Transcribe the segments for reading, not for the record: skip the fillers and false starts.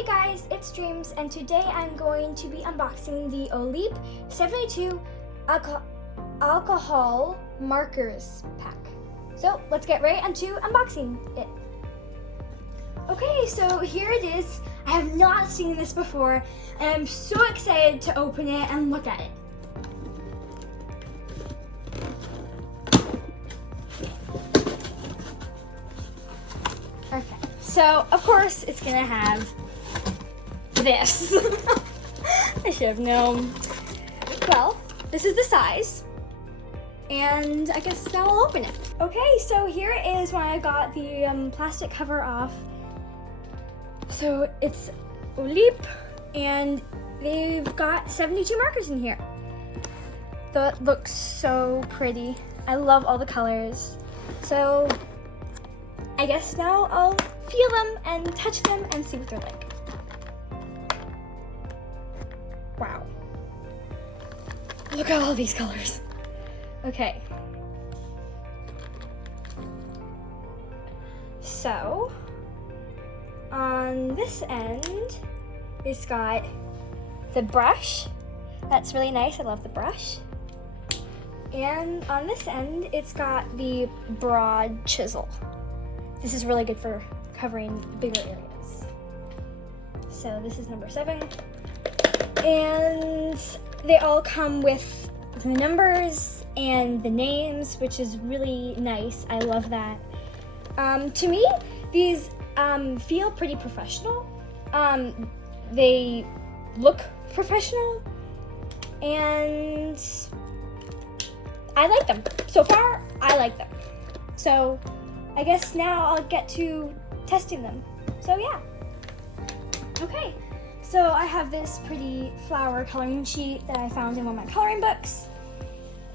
Hey guys, it's Dreams, and today I'm going to be unboxing the Oleep 72 alcohol markers pack. So let's get right into unboxing it. Okay, so here it is. I have not seen this before, and I'm so excited to open it and look at it. Okay, so of course it's gonna have this. I should have known. Well, this is the size, and I guess now I'll open it. Okay, so here it is when I got the plastic cover off. So it's Oleep, and they've got 72 markers in here. That looks so pretty. I love all the colors. So I guess now I'll feel them and touch them and see what they're like. Wow. Look at all these colors. Okay. So, on this end, it's got the brush. That's really nice. I love the brush. And on this end, it's got the broad chisel. This is really good for covering bigger areas. So this is number 7. And they all come with the numbers and the names, which is really nice. I love that. To me, these feel pretty professional. They look professional, and I like them. So far, I like them. So I guess now I'll get to testing them. So yeah. Okay. So I have this pretty flower coloring sheet that I found in one of my coloring books.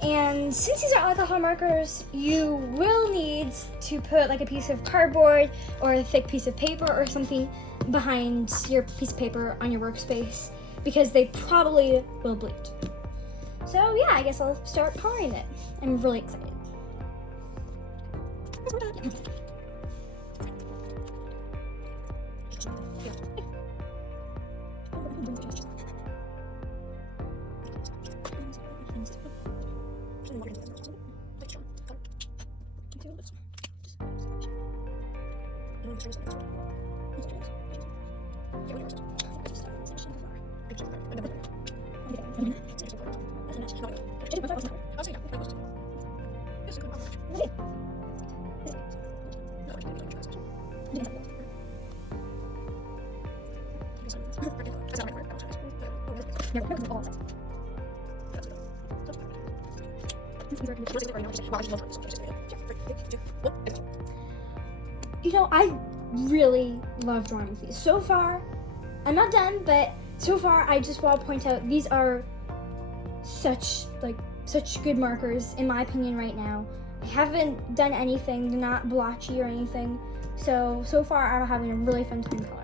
And since these are alcohol markers, you will need to put like a piece of cardboard or a thick piece of paper or something behind your piece of paper on your workspace, because they probably will bleed. So yeah, I guess I'll start coloring it. I'm really excited. You know, I really love drawing with these. So far, I'm not done, but so far I just want to point out these are such good markers in my opinion right now. I haven't done anything, they're not blotchy or anything. So far I'm having a really fun time coloring.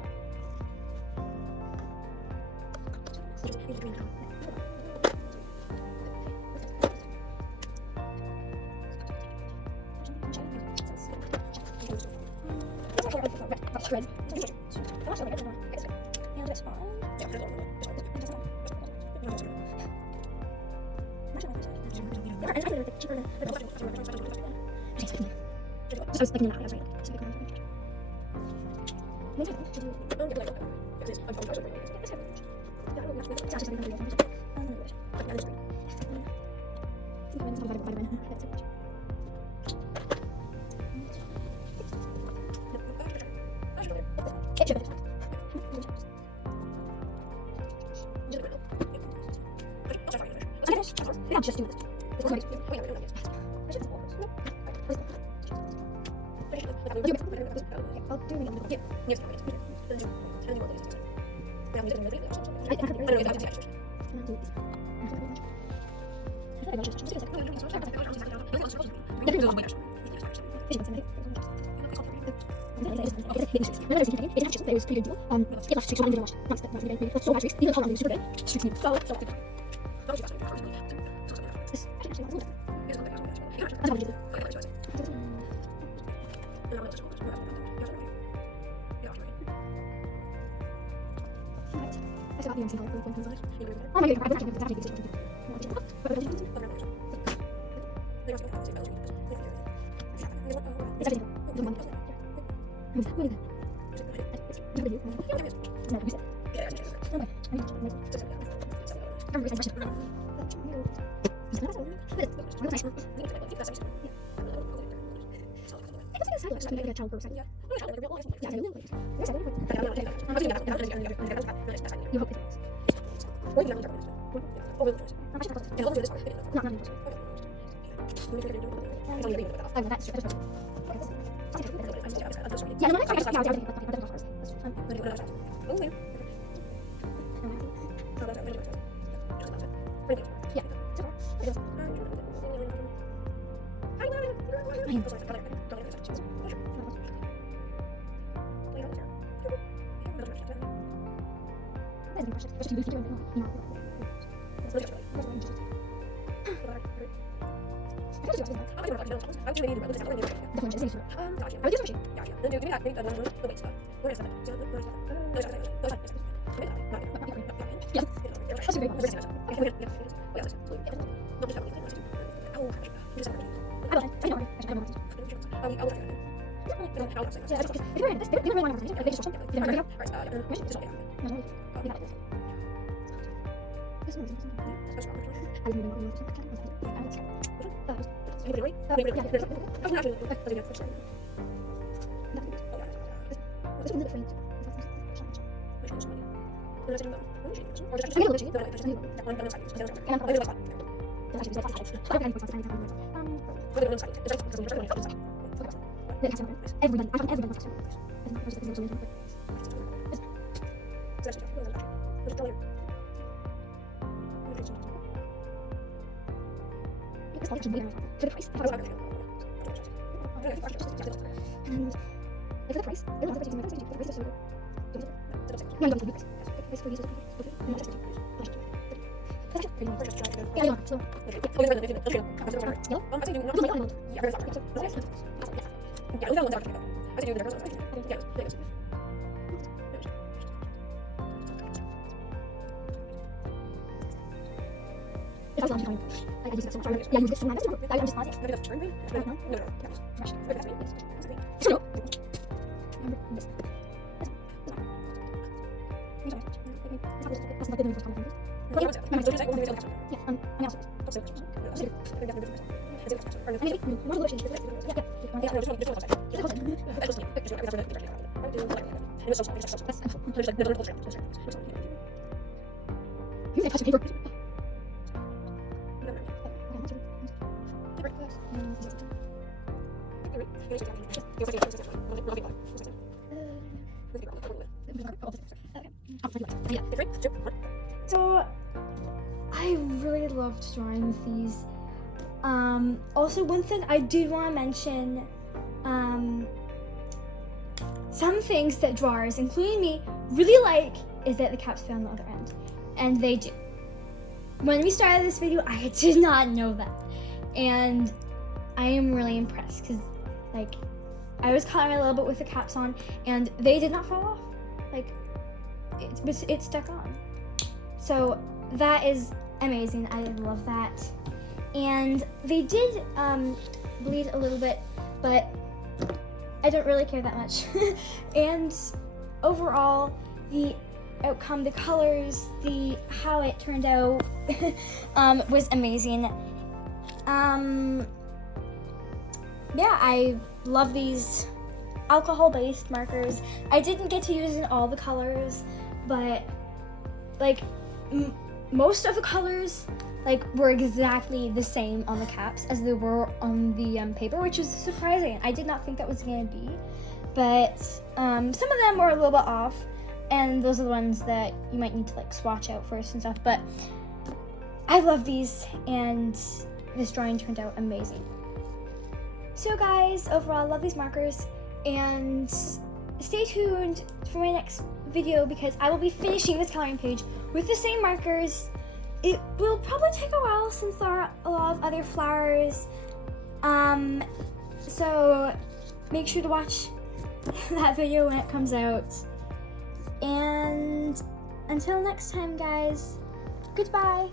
Just do this. So I really loved drawing with these. Also, one thing I did want to mention, some things that drawers, including me, really like is that the caps fit on the other end, and they do. When we started this video, I did not know that, and I am really impressed because, like, I was caught a little bit with the caps on, and they did not fall off. Like, it stuck on. So that is amazing. I love that. And they did bleed a little bit, but I don't really care that much. And overall, the outcome, the colors, how it turned out was amazing. Yeah, I love these alcohol-based markers. I didn't get to use in all the colors, but like most of the colors were exactly the same on the caps as they were on the paper, which was surprising. I did not think that was gonna be, but some of them were a little bit off, and those are the ones that you might need to swatch out first and stuff. But I love these, and this drawing turned out amazing. So guys, overall, I love these markers, and stay tuned for my next video because I will be finishing this coloring page with the same markers. It will probably take a while since there are a lot of other flowers, so make sure to watch that video when it comes out. And until next time, guys, goodbye.